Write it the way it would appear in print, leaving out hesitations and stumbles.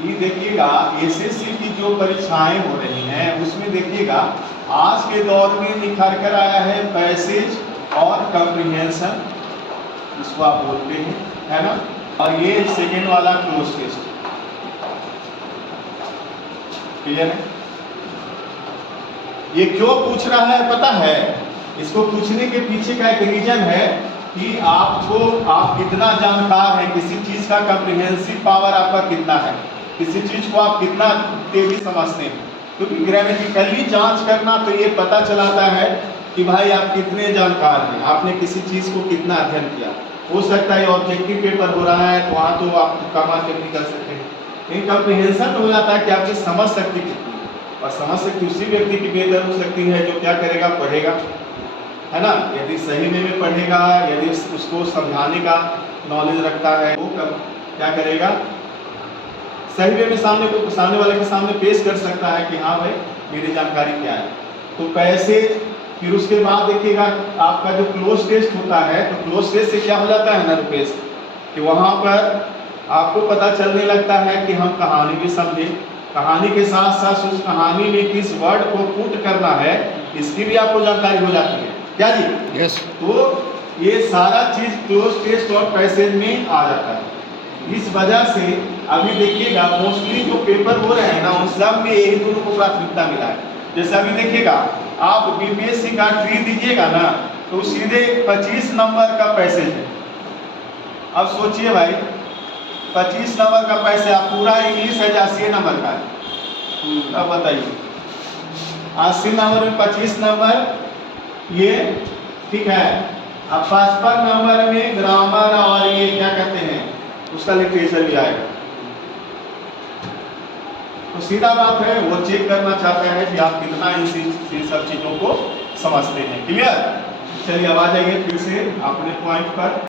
ये देखिएगा एसएससी की जो परीक्षाएं हो रही हैं उसमें देखिएगा आज के दौर में निखर कर आया है पैसेज और कम्प्रीहेंशन, इसको आप बोलते हैं, है ना। और ये सेकेंड वाला क्लोज टेस्ट, क्लियर है। ये क्यों पूछ रहा है पता है? इसको पूछने के पीछे का एक रीजन है कि आप कितना जानकार हैं, किसी चीज का कम्प्रीहेंसिव पावर आपका कितना है, किसी चीज को आप कितना तेजी समझते हैं। क्योंकि ग्रामेटिकली जांच करना तो ये पता चलाता है कि भाई आप कितने जानकार हैं, आपने किसी चीज को कितना अध्ययन किया। हो सकता है ऑब्जेक्टिव पेपर हो रहा है तो वहाँ तो आप तुक्का मार के नहीं कर सकते, लेकिन कम्प्रीहेंशन हो जाता है कि आपकी समझ शक्ति कितनी है। और समझ शक्ति उसी व्यक्ति की बेहतर हो सकती है जो क्या करेगा, पढ़ेगा, है ना। यदि सही वे में पढ़ेगा, यदि उसको समझाने का नॉलेज रखता है, वो क्या करेगा, सही वे में सामने वाले के सामने पेश कर सकता है कि हाँ भाई मेरी जानकारी क्या है। तो पैसे, फिर उसके बाद देखिएगा आपका जो क्लोज टेस्ट होता है, तो क्लोज टेस्ट से क्या हो जाता है ना रुपेश, कि वहाँ पर आपको पता चलने लगता है कि हम कहानी भी समझे, कहानी के साथ साथ उस कहानी में किस वर्ड को पुट करना है इसकी भी आपको जानकारी हो जाती है, क्या जी? यस। तो ये सारा चीज क्लोज टेस्ट और पैसेज में आ जाता है। इस वजह से अभी देखिएगा मोस्टली जो पेपर हो रहे हैं ना उन सब में यही दोनों को प्राथमिकता मिला है। जैसे अभी देखिएगा आप बीपीएससी का ट्री दीजिएगा ना तो सीधे 25 नंबर का पैसेज है। अब सोचिए भाई 25 नंबर का पैसे, आप पूरा इंग्लिश है 80 नंबर का है, अब बताइए 80 नंबर में 25 नंबर ये ठीक है। अब 55 नंबर में ग्रामर और ये क्या कहते हैं उसका लिटरेचर भी आएगा। तो सीधा बात है वो चेक करना चाहता है कि आप कितना इन सब चीजों को समझते हैं। क्लियर? चलिए अब आ जाइए फिर से अपने पॉइंट पर।